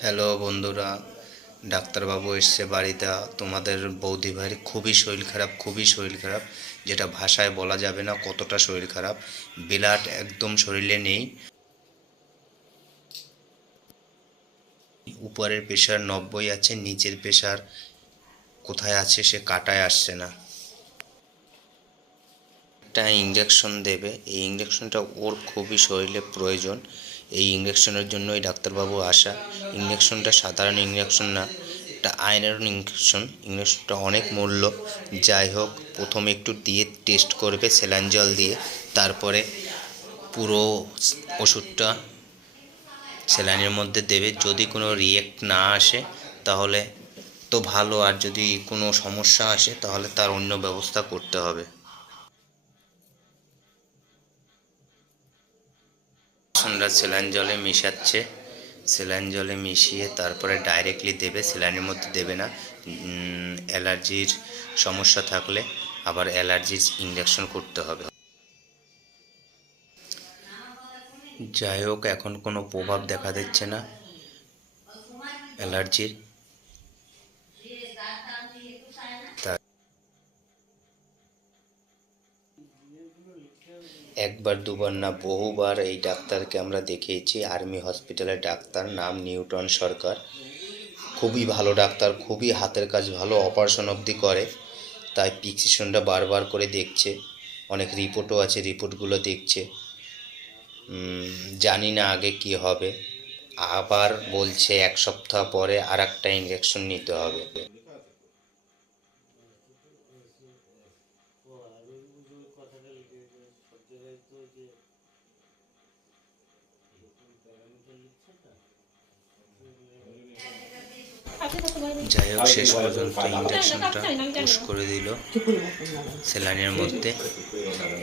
Hello বন্ধুরা, ডাক্তারবাবু এসছে বাড়িতে। তোমাদের বৌদি ভাইয়ের খুবই শরীর খারাপ, খুবই শরীর খারাপ। যেটা ভাষায় বলা যাবে না কতটা শরীর খারাপ। ব্লাড একদম শরীরে নেই। উপরের প্রেশার নব্বই আছে, নিচের প্রেশার কোথায় আছে সে কাটায় আসছে না। একটা ইঞ্জেকশন দেবে। এই ইঞ্জেকশনটা ওর খুবই শরীরে প্রয়োজন। এই ইঞ্জেকশনের জন্যই ডাক্তারবাবু আসা ইঞ্জেকশনটা সাধারণ ইঞ্জেকশন না একটা আয়রন ইঞ্জেকশন ইঞ্জেকশনটা অনেক মূল্য। যাই হোক, প্রথমে একটু দিয়ে টেস্ট করবে স্যালাইন জল দিয়ে, তারপরে পুরো ওষুধটা স্যালাইনের মধ্যে দেবে। যদি কোনো রিয়েক্ট না আসে, তাহলে তো ভালো। আর যদি কোনো সমস্যা আসে, তাহলে তার অন্য ব্যবস্থা করতে হবে। ইঞ্জেকশনটা সেলাইন জলে মিশাচ্ছে। স্যালাইন জলে মিশিয়ে তারপরে ডাইরেক্টলি দেবে, সেলাইনের মধ্যে দেবে না। অ্যালার্জির সমস্যা থাকলে আবার অ্যালার্জির ইঞ্জেকশন করতে হবে। যাই হোক, এখন কোনো প্রভাব দেখা দিচ্ছে না। অ্যালার্জির একবার, দুবার না বহুবার এই ডাক্তারকে আমরা দেখিয়েছি। আর্মি হসপিটালের ডাক্তার, নাম নিউটন সরকার। খুবই ভালো ডাক্তার, খুবই হাতের কাজ ভালো অপারেশন অবধি করে। তাই পিক্সিশনটা বারবার করে দেখছে। অনেক রিপোর্টও আছে, রিপোর্টগুলো দেখছে। জানি না আগে কি হবে। আবার বলছে এক সপ্তাহ পরে আর একটা ইঞ্জেকশন নিতে হবে। যাই হোক শেষ পর্যন্ত ইঞ্জেকশনটা পুশ করে দিল। স্যালাইনের মধ্যে।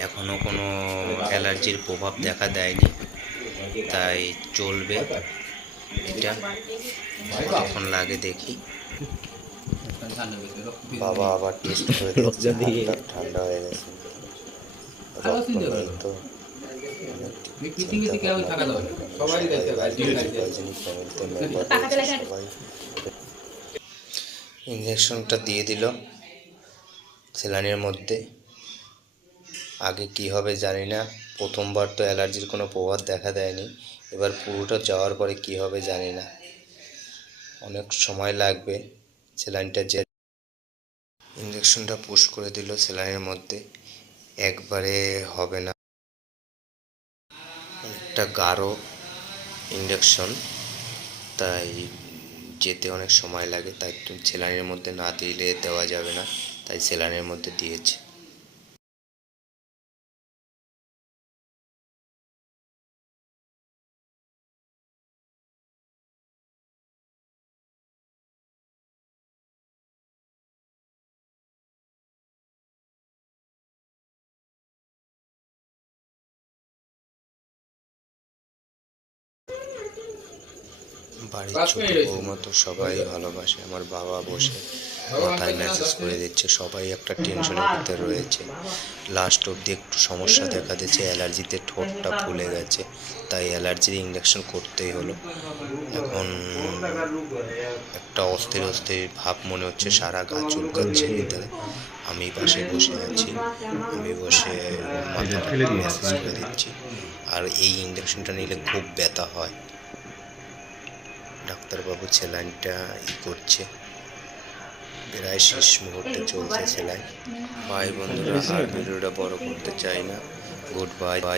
এখনও কোনো অ্যালার্জির প্রভাব দেখা দেয়নি। তাই চলবে এটা। কখন লাগে দেখি। বাবা আবার টেস্ট করে ঠান্ডা হয়ে গেছে। ইঞ্জেকশনটা দিয়ে দিল স্যালাইনের মধ্যে। আগে কি হবে জানি না। প্রথমবার তো অ্যালার্জির কোনো প্রভাব দেখা দেয়নি। এবার পুরোটা যাওয়ার পরে কি হবে জানি না। অনেক সময় লাগবে স্যালাইনটা যে ইঞ্জেকশনটা পুশ করে দিল স্যালাইনের মধ্যে। একবারে হবে না। একটা গাঢ় ইন্ডাকশন তাই যেতে অনেক সময় লাগে, তাই তুমি স্যালাইনের মধ্যে না দিলে দেওয়া যাবে না, তাই সেলানির মধ্যে দিয়েছে। বাড়ির ছোট বৌমা তো সবাই ভালোবাসে আমার বাবা বসে মাথায় মেসেজ করে দিচ্ছে সবাই একটা টেনশনের ভিতরে রয়েছে। লাস্ট অবধি একটু সমস্যা দেখা দিচ্ছে অ্যালার্জিতে ঠোঁটটা ফুলে গেছে তাই অ্যালার্জির ইঞ্জেকশন করতেই হলো। এখন একটা অস্থির অস্থির ভাব মনে হচ্ছে সারা গা চুলকাচ্ছে ভিতরে। আমি পাশে বসে আছি আমি বসে মাথাটা মেসেজ করে দিচ্ছি। আর এই ইঞ্জেকশনটা নিলে খুব ব্যথা হয়। ডাক্তারবাবু সেলাইনটা ই করছে। প্রায় শেষ মুহূর্তে চলছে সেলাই। ভাই বন্ধুরা, আর ভিডিওটা বড় করতে চাই না। Good bye.